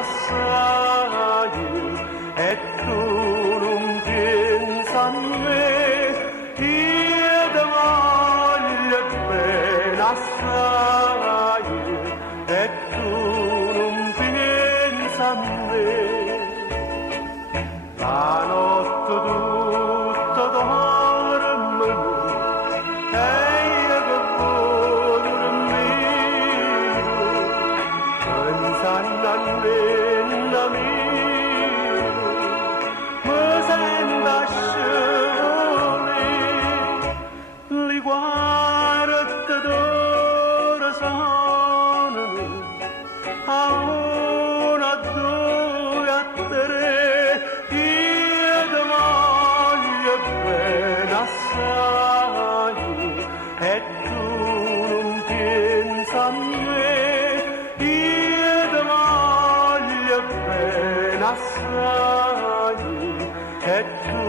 assai e tu non pensa a me, io ti voglio bene assai e tu non pensa a me. La notte tutta dorme e io che voglio dormire, pensando a nonna mia, mi sento scivolare, li guardo d'ora sono, a una, due, a tre, io ti voglio bene assai e tu non pensa a me, io ti voglio bene assai e tu